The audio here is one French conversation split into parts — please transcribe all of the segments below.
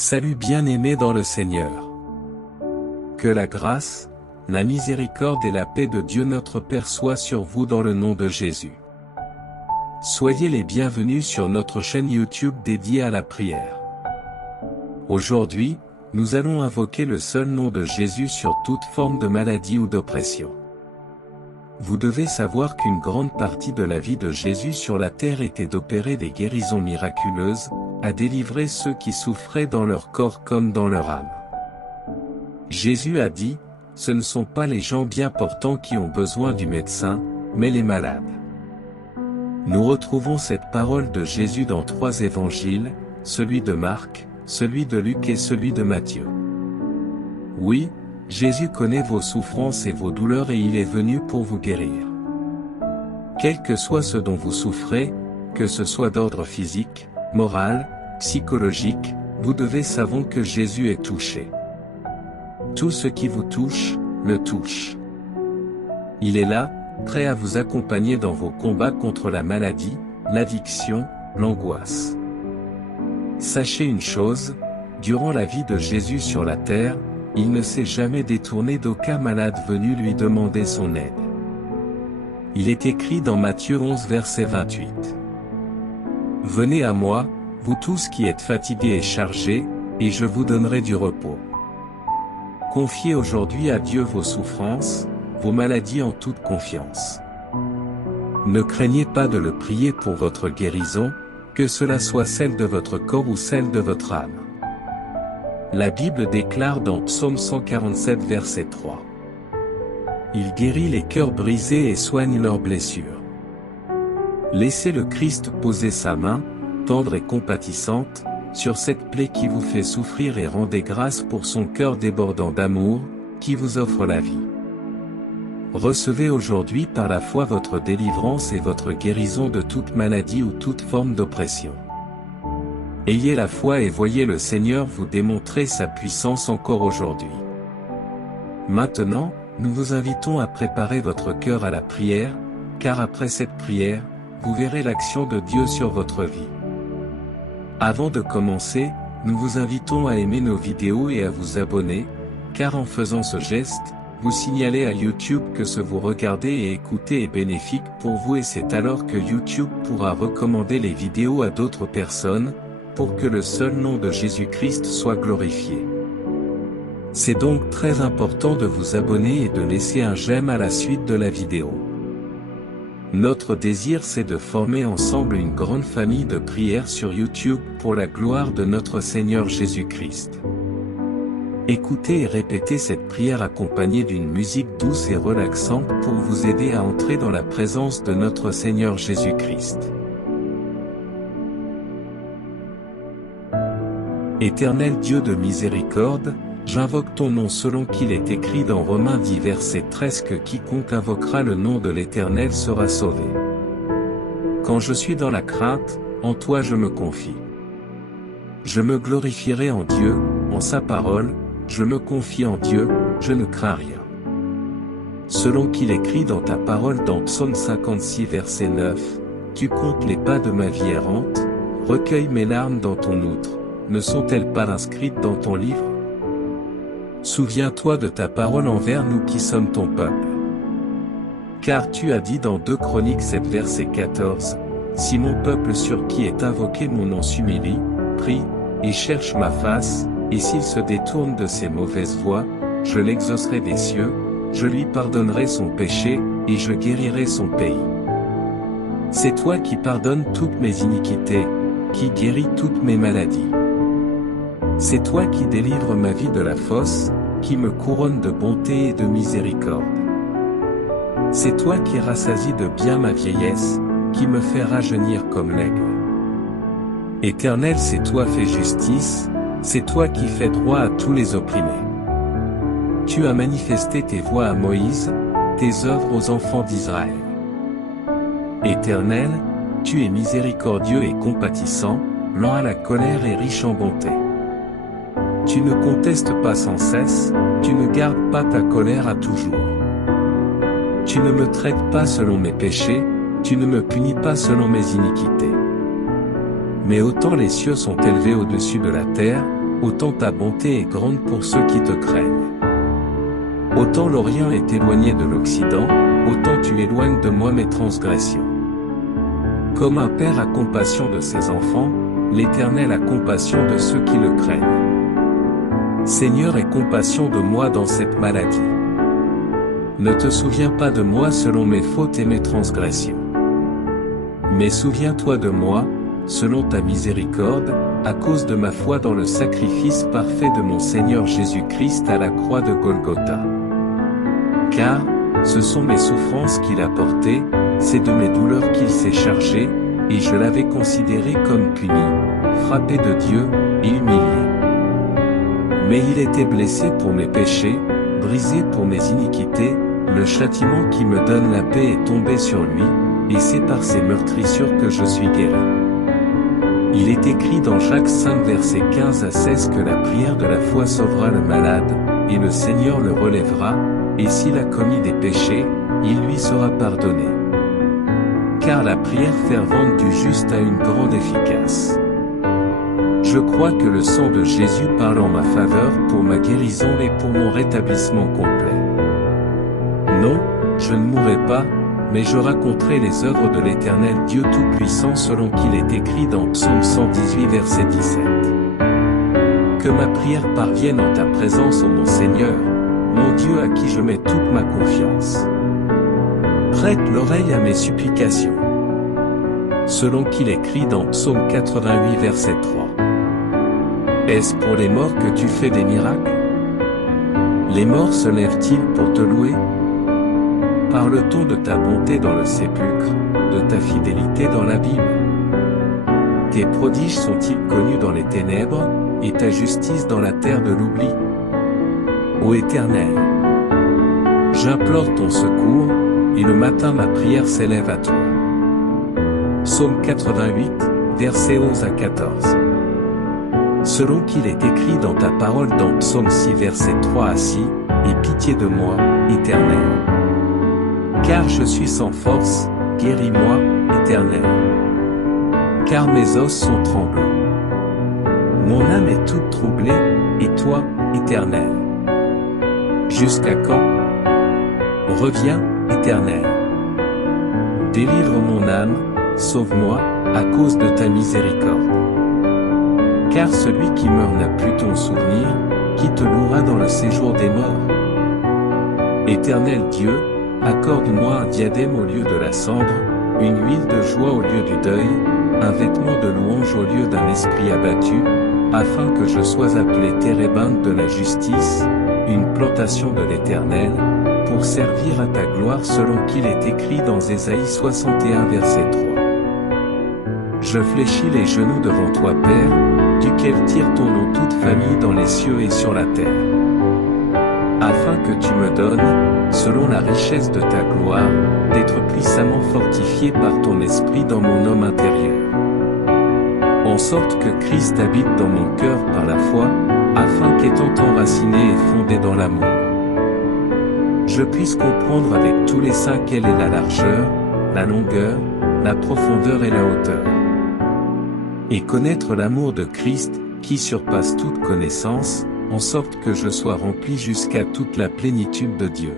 Salut bien-aimés dans le Seigneur. Que la grâce, la miséricorde et la paix de Dieu notre Père soient sur vous dans le nom de Jésus. Soyez les bienvenus sur notre chaîne YouTube dédiée à la prière. Aujourd'hui, nous allons invoquer le seul nom de Jésus sur toute forme de maladie ou d'oppression. Vous devez savoir qu'une grande partie de la vie de Jésus sur la terre était d'opérer des guérisons miraculeuses, à délivrer ceux qui souffraient dans leur corps comme dans leur âme. Jésus a dit, « Ce ne sont pas les gens bien portants qui ont besoin du médecin, mais les malades. » Nous retrouvons cette parole de Jésus dans 3 évangiles, celui de Marc, celui de Luc et celui de Matthieu. Oui, Jésus connaît vos souffrances et vos douleurs et il est venu pour vous guérir. Quel que soit ce dont vous souffrez, que ce soit d'ordre physique, moral, psychologique, vous devez savoir que Jésus est touché. Tout ce qui vous touche, le touche. Il est là, prêt à vous accompagner dans vos combats contre la maladie, l'addiction, l'angoisse. Sachez une chose, durant la vie de Jésus sur la terre, il ne s'est jamais détourné d'aucun malade venu lui demander son aide. Il est écrit dans Matthieu 11 verset 28. « Venez à moi, vous tous qui êtes fatigués et chargés, et je vous donnerai du repos. » Confiez aujourd'hui à Dieu vos souffrances, vos maladies en toute confiance. Ne craignez pas de le prier pour votre guérison, que cela soit celle de votre corps ou celle de votre âme. La Bible déclare dans Psaume 147 verset 3. Il guérit les cœurs brisés et soigne leurs blessures. Laissez le Christ poser sa main, tendre et compatissante, sur cette plaie qui vous fait souffrir et rendez grâce pour son cœur débordant d'amour, qui vous offre la vie. Recevez aujourd'hui par la foi votre délivrance et votre guérison de toute maladie ou toute forme d'oppression. Ayez la foi et voyez le Seigneur vous démontrer sa puissance encore aujourd'hui. Maintenant, nous vous invitons à préparer votre cœur à la prière, car après cette prière, vous verrez l'action de Dieu sur votre vie. Avant de commencer, nous vous invitons à aimer nos vidéos et à vous abonner, car en faisant ce geste, vous signalez à YouTube que ce vous regardez et écoutez est bénéfique pour vous et c'est alors que YouTube pourra recommander les vidéos à d'autres personnes, pour que le seul nom de Jésus-Christ soit glorifié. C'est donc très important de vous abonner et de laisser un j'aime à la suite de la vidéo. Notre désir c'est de former ensemble une grande famille de prières sur YouTube pour la gloire de notre Seigneur Jésus-Christ. Écoutez et répétez cette prière accompagnée d'une musique douce et relaxante pour vous aider à entrer dans la présence de notre Seigneur Jésus-Christ. Éternel Dieu de miséricorde, j'invoque ton nom selon qu'il est écrit dans Romains 10 verset 13 que quiconque invoquera le nom de l'Éternel sera sauvé. Quand je suis dans la crainte, en toi je me confie. Je me glorifierai en Dieu, en sa parole, je me confie en Dieu, je ne crains rien. Selon qu'il écrit dans ta parole dans Psaume 56 verset 9, tu comptes les pas de ma vie errante, recueille mes larmes dans ton outre. Ne sont-elles pas inscrites dans ton livre? Souviens-toi de ta parole envers nous qui sommes ton peuple. Car tu as dit dans 2 Chroniques 7 verset 14, « Si mon peuple sur qui est invoqué mon nom s'humilie, prie, et cherche ma face, et s'il se détourne de ses mauvaises voies, je l'exaucerai des cieux, je lui pardonnerai son péché, et je guérirai son pays. » C'est toi qui pardonnes toutes mes iniquités, qui guéris toutes mes maladies. C'est toi qui délivres ma vie de la fosse, qui me couronne de bonté et de miséricorde. C'est toi qui rassasie de bien ma vieillesse, qui me fait rajeunir comme l'aigle. Éternel, c'est toi fais justice, c'est toi qui fais droit à tous les opprimés. Tu as manifesté tes voies à Moïse, tes œuvres aux enfants d'Israël. Éternel, tu es miséricordieux et compatissant, lent à la colère et riche en bonté. Tu ne contestes pas sans cesse, tu ne gardes pas ta colère à toujours. Tu ne me traites pas selon mes péchés, tu ne me punis pas selon mes iniquités. Mais autant les cieux sont élevés au-dessus de la terre, autant ta bonté est grande pour ceux qui te craignent. Autant l'Orient est éloigné de l'Occident, autant tu éloignes de moi mes transgressions. Comme un père a compassion de ses enfants, l'Éternel a compassion de ceux qui le craignent. Seigneur, aie compassion de moi dans cette maladie. Ne te souviens pas de moi selon mes fautes et mes transgressions. Mais souviens-toi de moi, selon ta miséricorde, à cause de ma foi dans le sacrifice parfait de mon Seigneur Jésus-Christ à la croix de Golgotha. Car, ce sont mes souffrances qu'il a portées, c'est de mes douleurs qu'il s'est chargé, et je l'avais considéré comme puni, frappé de Dieu, et humilié. Mais il était blessé pour mes péchés, brisé pour mes iniquités, le châtiment qui me donne la paix est tombé sur lui, et c'est par ses meurtrissures que je suis guéri. Il est écrit dans Jacques 5 versets 15 à 16 que la prière de la foi sauvera le malade, et le Seigneur le relèvera, et s'il a commis des péchés, il lui sera pardonné. Car la prière fervente du juste a une grande efficace. Je crois que le sang de Jésus parle en ma faveur pour ma guérison et pour mon rétablissement complet. Non, je ne mourrai pas, mais je raconterai les œuvres de l'Éternel Dieu Tout-Puissant selon qu'il est écrit dans Psaume 118 verset 17. Que ma prière parvienne en ta présence, ô mon Seigneur, mon Dieu à qui je mets toute ma confiance. Prête l'oreille à mes supplications. Selon qu'il est écrit dans Psaume 88 verset 3. Est-ce pour les morts que tu fais des miracles? Les morts se lèvent-ils pour te louer? Parle-t-on de ta bonté dans le sépulcre, de ta fidélité dans l'abîme? Tes prodiges sont-ils connus dans les ténèbres, et ta justice dans la terre de l'oubli? Ô Éternel, j'implore ton secours, et le matin ma prière s'élève à toi. Psaume 88, versets 11 à 14. Selon qu'il est écrit dans ta parole dans Psaume 6 versets 3 à 6, « Aie pitié de moi, Éternel. Car je suis sans force, guéris-moi, Éternel. Car mes os sont tremblants. Mon âme est toute troublée, et toi, Éternel. Jusqu'à quand? Reviens, Éternel. Délivre mon âme, sauve-moi, à cause de ta miséricorde. Car celui qui meurt n'a plus ton souvenir, qui te louera dans le séjour des morts. Éternel Dieu, accorde-moi un diadème au lieu de la cendre, une huile de joie au lieu du deuil, un vêtement de louange au lieu d'un esprit abattu, afin que je sois appelé térébinthe de la justice, une plantation de l'Éternel, pour servir à ta gloire selon qu'il est écrit dans Ésaïe 61 verset 3. Je fléchis les genoux devant toi Père, duquel tire ton nom toute famille dans les cieux et sur la terre. Afin que tu me donnes, selon la richesse de ta gloire, d'être puissamment fortifié par ton esprit dans mon homme intérieur. En sorte que Christ habite dans mon cœur par la foi, afin qu'étant enraciné et fondé dans l'amour, je puisse comprendre avec tous les saints quelle est la largeur, la longueur, la profondeur et la hauteur. Et connaître l'amour de Christ, qui surpasse toute connaissance, en sorte que je sois rempli jusqu'à toute la plénitude de Dieu.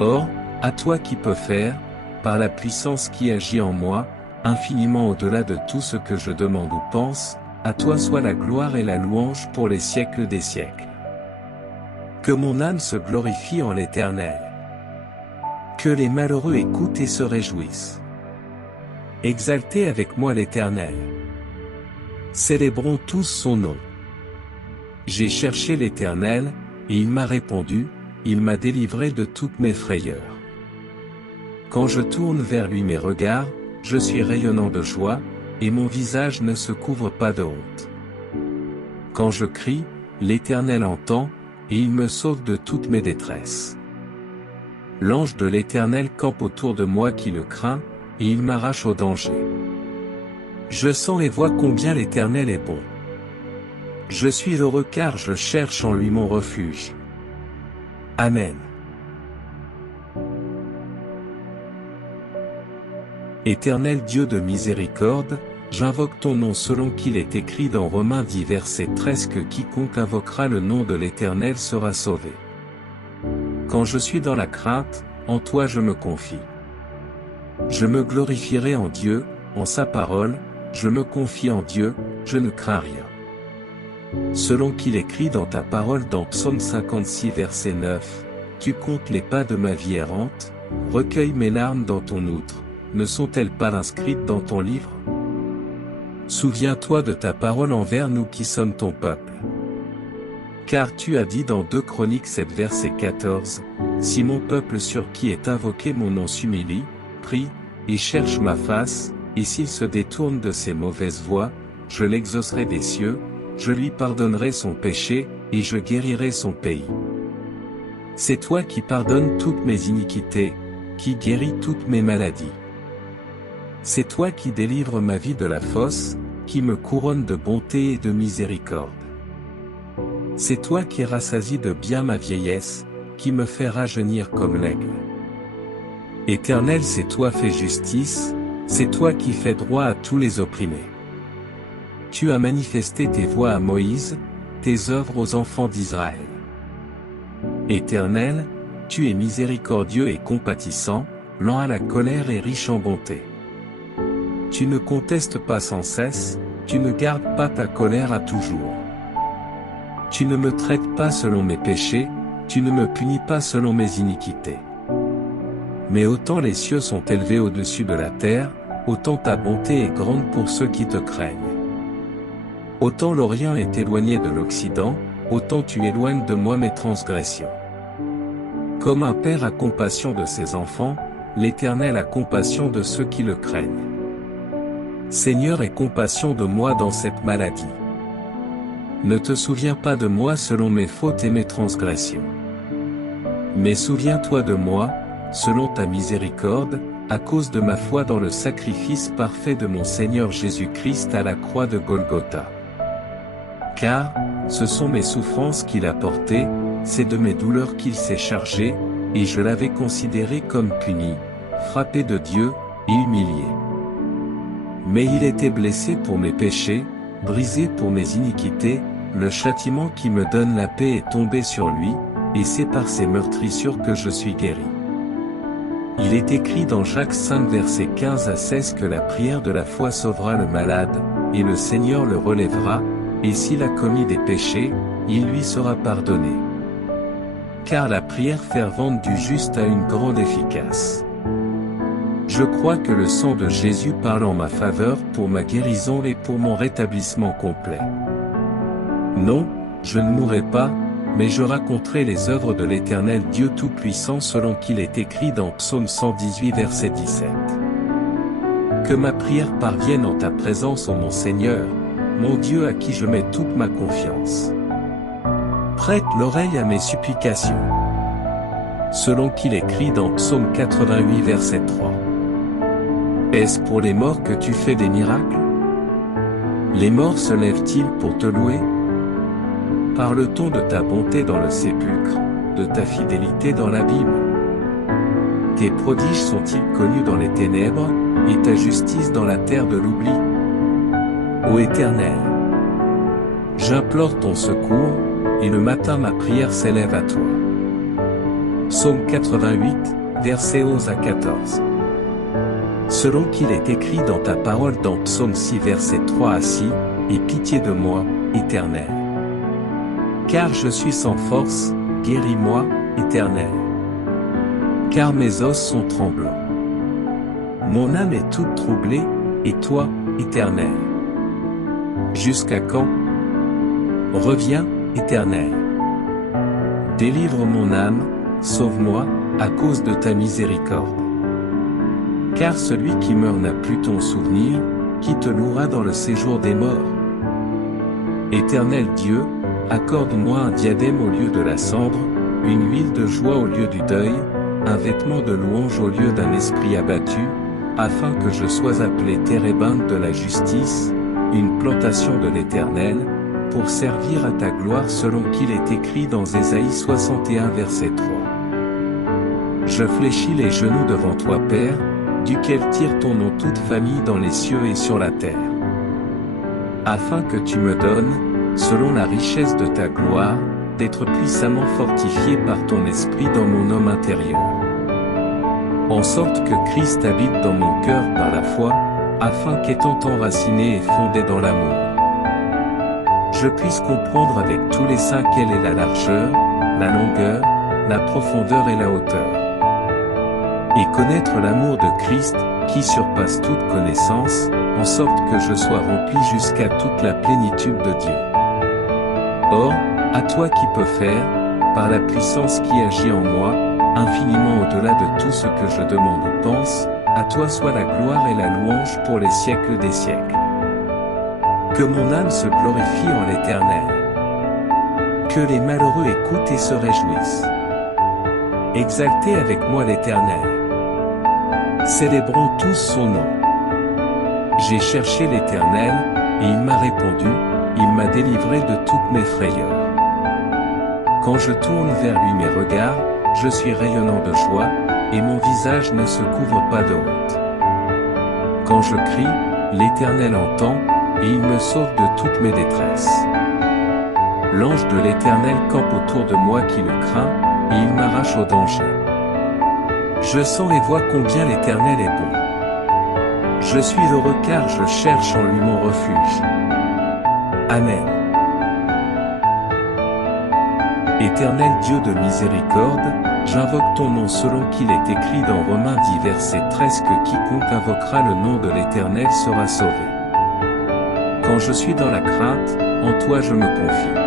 Or, à toi qui peux faire, par la puissance qui agit en moi, infiniment au-delà de tout ce que je demande ou pense, à toi soit la gloire et la louange pour les siècles des siècles. Que mon âme se glorifie en l'Éternel. Que les malheureux écoutent et se réjouissent. Exaltez avec moi l'Éternel. Célébrons tous son nom. J'ai cherché l'Éternel, et il m'a répondu, il m'a délivré de toutes mes frayeurs. Quand je tourne vers lui mes regards, je suis rayonnant de joie, et mon visage ne se couvre pas de honte. Quand je crie, l'Éternel entend, et il me sauve de toutes mes détresses. L'ange de l'Éternel campe autour de moi qui le craint, et il m'arrache au danger. Je sens et vois combien l'Éternel est bon. Je suis heureux car je cherche en lui mon refuge. Amen. Éternel Dieu de miséricorde, J'invoque ton nom selon qu'il est écrit dans Romains 10 verset 13 que quiconque invoquera le nom de l'Éternel sera sauvé. Quand je suis dans la crainte, en toi je me confie. Je me glorifierai en Dieu, en sa parole, je me confie en Dieu, je ne crains rien. Selon qu'il écrit dans ta parole dans Psaume 56 verset 9, tu comptes les pas de ma vie errante, recueille mes larmes dans ton outre, ne sont-elles pas inscrites dans ton livre? Souviens-toi de ta parole envers nous qui sommes ton peuple. Car tu as dit dans 2 Chroniques 7 verset 14, si mon peuple sur qui est invoqué mon nom s'humilie, prie, et cherche ma face, et s'il se détourne de ses mauvaises voies, je l'exaucerai des cieux, je lui pardonnerai son péché, et je guérirai son pays. C'est toi qui pardonnes toutes mes iniquités, qui guéris toutes mes maladies. C'est toi qui délivres ma vie de la fosse, qui me couronne de bonté et de miséricorde. C'est toi qui rassasies de bien ma vieillesse, qui me fait rajeunir comme l'aigle. Éternel, c'est toi fais justice, c'est toi qui fais droit à tous les opprimés. Tu as manifesté tes voies à Moïse, tes œuvres aux enfants d'Israël. Éternel, tu es miséricordieux et compatissant, lent à la colère et riche en bonté. Tu ne contestes pas sans cesse, tu ne gardes pas ta colère à toujours. Tu ne me traites pas selon mes péchés, tu ne me punis pas selon mes iniquités. Mais autant les cieux sont élevés au-dessus de la terre, autant ta bonté est grande pour ceux qui te craignent. Autant l'Orient est éloigné de l'Occident, autant tu éloignes de moi mes transgressions. Comme un père a compassion de ses enfants, l'Éternel a compassion de ceux qui le craignent. Seigneur, aie compassion de moi dans cette maladie. Ne te souviens pas de moi selon mes fautes et mes transgressions. Mais souviens-toi de moi, selon ta miséricorde, à cause de ma foi dans le sacrifice parfait de mon Seigneur Jésus-Christ à la croix de Golgotha. Car, ce sont mes souffrances qu'il a portées, c'est de mes douleurs qu'il s'est chargé, et je l'avais considéré comme puni, frappé de Dieu, et humilié. Mais il était blessé pour mes péchés, brisé pour mes iniquités, le châtiment qui me donne la paix est tombé sur lui, et c'est par ses meurtrissures que je suis guéri. Il est écrit dans Jacques 5 versets 15 à 16 que la prière de la foi sauvera le malade, et le Seigneur le relèvera, et s'il a commis des péchés, il lui sera pardonné. Car la prière fervente du juste a une grande efficace. Je crois que le sang de Jésus parle en ma faveur pour ma guérison et pour mon rétablissement complet. Non, je ne mourrai pas, mais je raconterai les œuvres de l'Éternel Dieu Tout-Puissant selon qu'il est écrit dans Psaume 118 verset 17. Que ma prière parvienne en ta présence, ô mon Seigneur, mon Dieu à qui je mets toute ma confiance. Prête l'oreille à mes supplications. Selon qu'il écrit dans Psaume 88 verset 3. Est-ce pour les morts que tu fais des miracles? Les morts se lèvent-ils pour te louer? Parle-t-on de ta bonté dans le sépulcre, de ta fidélité dans l'abîme? Tes prodiges sont-ils connus dans les ténèbres, et ta justice dans la terre de l'oubli? Ô Éternel, j'implore ton secours, et le matin ma prière s'élève à toi. Psaume 88, versets 11 à 14. Selon qu'il est écrit dans ta parole dans Psaume 6 versets 3 à 6, aie pitié de moi, Éternel. Car je suis sans force, guéris-moi, Éternel. Car mes os sont tremblants. Mon âme est toute troublée, et toi, Éternel? Jusqu'à quand? Reviens, Éternel. Délivre mon âme, sauve-moi, à cause de ta miséricorde. Car celui qui meurt n'a plus ton souvenir, qui te louera dans le séjour des morts. Éternel Dieu, accorde-moi un diadème au lieu de la cendre, une huile de joie au lieu du deuil, un vêtement de louange au lieu d'un esprit abattu, afin que je sois appelé térébinthe de la justice, une plantation de l'Éternel, pour servir à ta gloire selon qu'il est écrit dans Ésaïe 61 verset 3. Je fléchis les genoux devant toi Père, duquel tire ton nom toute famille dans les cieux et sur la terre. afin que tu me donnes, selon la richesse de ta gloire, d'être puissamment fortifié par ton esprit dans mon homme intérieur. En sorte que Christ habite dans mon cœur par la foi, afin qu'étant enraciné et fondé dans l'amour, je puisse comprendre avec tous les saints quelle est la largeur, la longueur, la profondeur et la hauteur. Et connaître l'amour de Christ, qui surpasse toute connaissance, en sorte que je sois rempli jusqu'à toute la plénitude de Dieu. Or, à toi qui peux faire, par la puissance qui agit en moi, infiniment au-delà de tout ce que je demande ou pense, à toi soit la gloire et la louange pour les siècles des siècles. Que mon âme se glorifie en l'Éternel. Que les malheureux écoutent et se réjouissent. Exaltez avec moi l'Éternel. Célébrons tous son nom. J'ai cherché l'Éternel, et il m'a répondu, il m'a délivré de toutes mes frayeurs. Quand je tourne vers lui mes regards, je suis rayonnant de joie, et mon visage ne se couvre pas de honte. Quand je crie, l'Éternel entend, et il me sauve de toutes mes détresses. L'ange de l'Éternel campe autour de moi qui le craint, et il m'arrache au danger. Je sens et vois combien l'Éternel est bon. Je suis heureux car je cherche en lui mon refuge. Amen. Éternel Dieu de miséricorde, j'invoque ton nom selon qu'il est écrit dans Romains 10 verset 13 que quiconque invoquera le nom de l'Éternel sera sauvé. Quand je suis dans la crainte, en toi je me confie.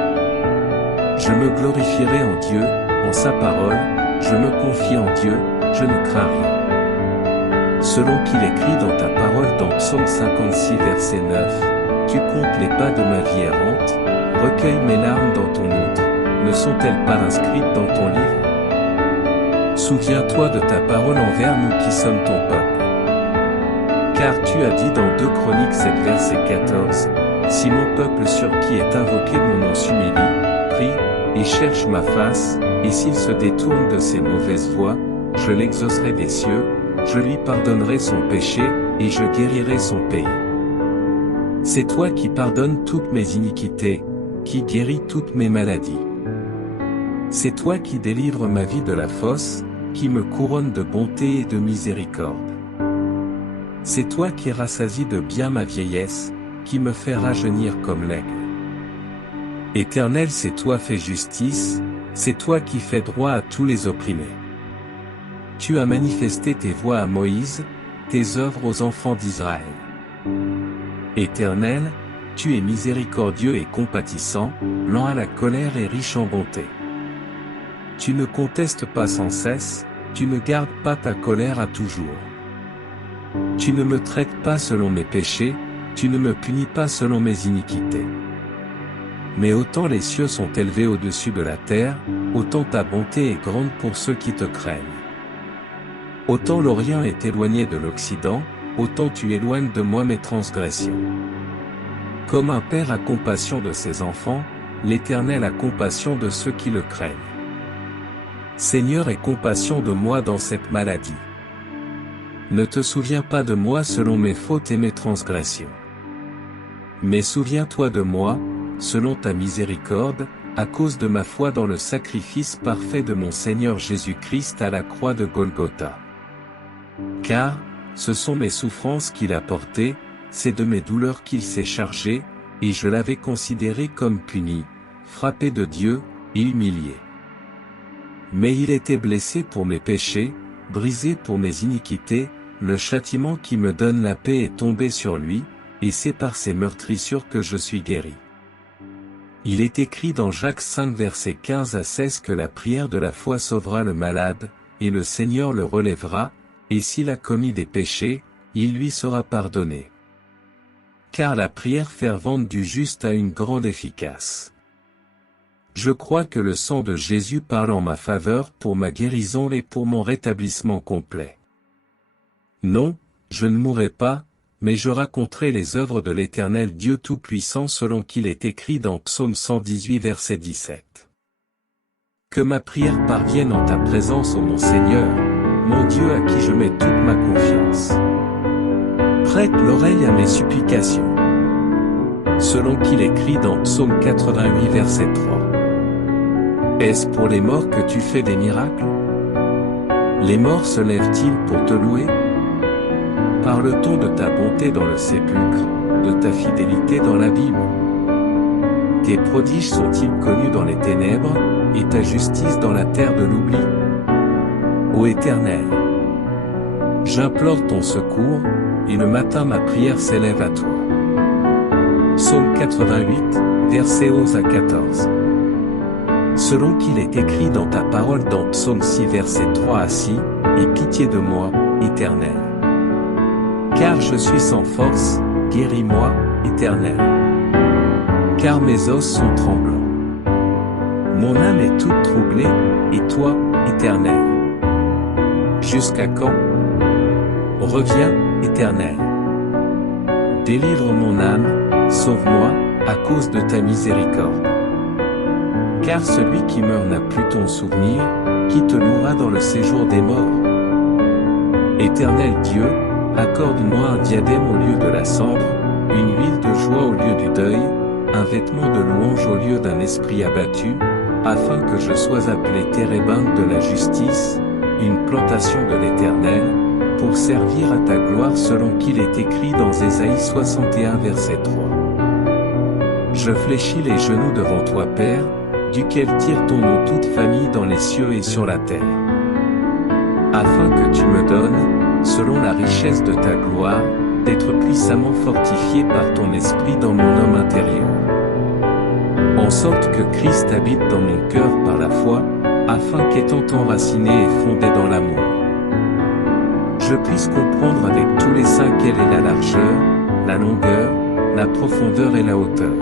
Je me glorifierai en Dieu, en sa parole, je me confie en Dieu, je ne crains rien. Selon qu'il écrit dans ta parole dans Psaume 56 verset 9, tu comptes les pas de ma vie errante, recueille mes larmes dans ton outre, ne sont-elles pas inscrites dans ton livre? Souviens-toi de ta parole envers nous qui sommes ton peuple. Car tu as dit dans 2 Chroniques 7 verset 14, si mon peuple sur qui est invoqué mon nom s'humilie, prie, et cherche ma face, et s'il se détourne de ses mauvaises voies, je l'exaucerai des cieux, je lui pardonnerai son péché, et je guérirai son pays. C'est toi qui pardonnes toutes mes iniquités, qui guéris toutes mes maladies. C'est toi qui délivres ma vie de la fosse, qui me couronne de bonté et de miséricorde. C'est toi qui rassasies de bien ma vieillesse, qui me fait rajeunir comme l'aigle. Éternel, c'est toi fais justice, c'est toi qui fais droit à tous les opprimés. Tu as manifesté tes voies à Moïse, tes œuvres aux enfants d'Israël. Éternel, tu es miséricordieux et compatissant, lent à la colère et riche en bonté. Tu ne contestes pas sans cesse, tu ne gardes pas ta colère à toujours. Tu ne me traites pas selon mes péchés, tu ne me punis pas selon mes iniquités. Mais autant les cieux sont élevés au-dessus de la terre, autant ta bonté est grande pour ceux qui te craignent. Autant l'Orient est éloigné de l'Occident, autant tu éloignes de moi mes transgressions. Comme un père a compassion de ses enfants, l'Éternel a compassion de ceux qui le craignent. Seigneur, aie compassion de moi dans cette maladie. Ne te souviens pas de moi selon mes fautes et mes transgressions. Mais souviens-toi de moi, selon ta miséricorde, à cause de ma foi dans le sacrifice parfait de mon Seigneur Jésus-Christ à la croix de Golgotha. Car, ce sont mes souffrances qu'il a portées, c'est de mes douleurs qu'il s'est chargé, et je l'avais considéré comme puni, frappé de Dieu, et humilié. Mais il était blessé pour mes péchés, brisé pour mes iniquités, le châtiment qui me donne la paix est tombé sur lui, et c'est par ses meurtrissures que je suis guéri. Il est écrit dans Jacques 5 versets 15 à 16 que la prière de la foi sauvera le malade, et le Seigneur le relèvera, et s'il a commis des péchés, il lui sera pardonné. Car la prière fervente du juste a une grande efficace. Je crois que le sang de Jésus parle en ma faveur pour ma guérison et pour mon rétablissement complet. Non, je ne mourrai pas, mais je raconterai les œuvres de l'Éternel Dieu Tout-Puissant selon qu'il est écrit dans Psaume 118 verset 17. Que ma prière parvienne en ta présence, ô mon Seigneur, mon Dieu à qui je mets toute ma confiance. Prête l'oreille à mes supplications. selon qu'il écrit dans Psaume 88 verset 3. Est-ce pour les morts que tu fais des miracles? Les morts se lèvent-ils pour te louer? Parle-t-on de ta bonté dans le sépulcre, de ta fidélité dans l'abîme? Tes prodiges sont-ils connus dans les ténèbres, et ta justice dans la terre de l'oubli? Ô Éternel, j'implore ton secours, et le matin ma prière s'élève à toi. Psaume 88, versets 11 à 14. Selon qu'il est écrit dans ta parole dans Psaume 6 versets 3 à 6, aie pitié de moi, Éternel. Car je suis sans force, guéris-moi, Éternel. Car mes os sont tremblants. Mon âme est toute troublée, et toi, Éternel? Jusqu'à quand? Reviens, Éternel. Délivre mon âme, sauve-moi, à cause de ta miséricorde. Car celui qui meurt n'a plus ton souvenir, qui te louera dans le séjour des morts. Éternel Dieu, accorde-moi un diadème au lieu de la cendre, une huile de joie au lieu du deuil, un vêtement de louange au lieu d'un esprit abattu, afin que je sois appelé térébinthe de la justice, une plantation de l'Éternel, pour servir à ta gloire selon qu'il est écrit dans Ésaïe 61 verset 3. Je fléchis les genoux devant toi Père, duquel tire ton nom toute famille dans les cieux et sur la terre. Afin que tu me donnes, selon la richesse de ta gloire, d'être puissamment fortifié par ton esprit dans mon homme intérieur. En sorte que Christ habite dans mon cœur par la foi, afin qu'étant enraciné et fondé dans l'amour, je puisse comprendre avec tous les saints quelle est la largeur, la longueur, la profondeur et la hauteur.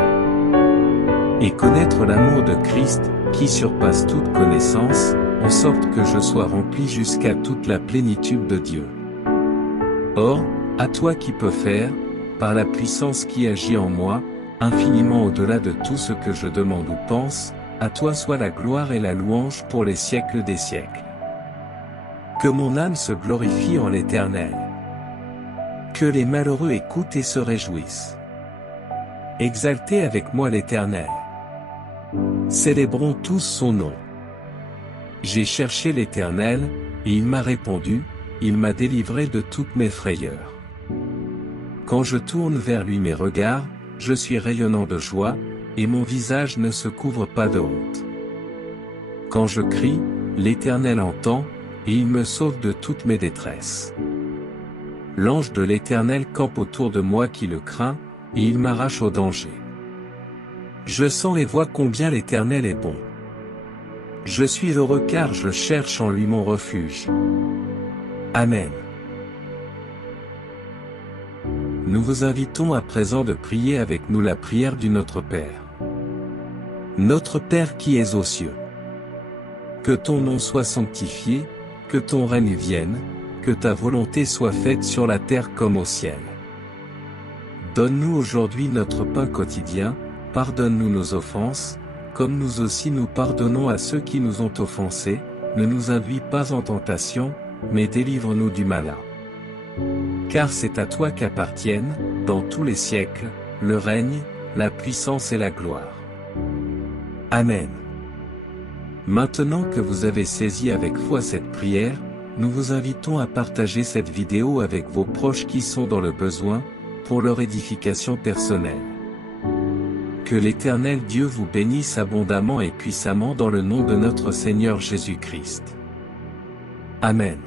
Et connaître l'amour de Christ, qui surpasse toute connaissance, en sorte que je sois rempli jusqu'à toute la plénitude de Dieu. Or, à toi qui peux faire, par la puissance qui agit en moi, infiniment au-delà de tout ce que je demande ou pense, à toi soit la gloire et la louange pour les siècles des siècles. Que mon âme se glorifie en l'Éternel. Que les malheureux écoutent et se réjouissent. Exaltez avec moi l'Éternel. Célébrons tous son nom. J'ai cherché l'Éternel, et il m'a répondu, il m'a délivré de toutes mes frayeurs. Quand je tourne vers lui mes regards, je suis rayonnant de joie, et mon visage ne se couvre pas de honte. Quand je crie, l'Éternel entend, et il me sauve de toutes mes détresses. L'ange de l'Éternel campe autour de moi qui le craint, et il m'arrache au danger. Je sens et vois combien l'Éternel est bon. Je suis heureux car je cherche en lui mon refuge. Amen. Nous vous invitons à présent de prier avec nous la prière du Notre Père. Notre Père qui es aux cieux. Que ton nom soit sanctifié, que ton règne vienne, que ta volonté soit faite sur la terre comme au ciel. Donne-nous aujourd'hui notre pain quotidien, pardonne-nous nos offenses, comme nous aussi nous pardonnons à ceux qui nous ont offensés, ne nous induis pas en tentation, mais délivre-nous du malin. Car c'est à toi qu'appartiennent, dans tous les siècles, le règne, la puissance et la gloire. Amen. Maintenant que vous avez saisi avec foi cette prière, nous vous invitons à partager cette vidéo avec vos proches qui sont dans le besoin, pour leur édification personnelle. Que l'Éternel Dieu vous bénisse abondamment et puissamment dans le nom de notre Seigneur Jésus-Christ. Amen.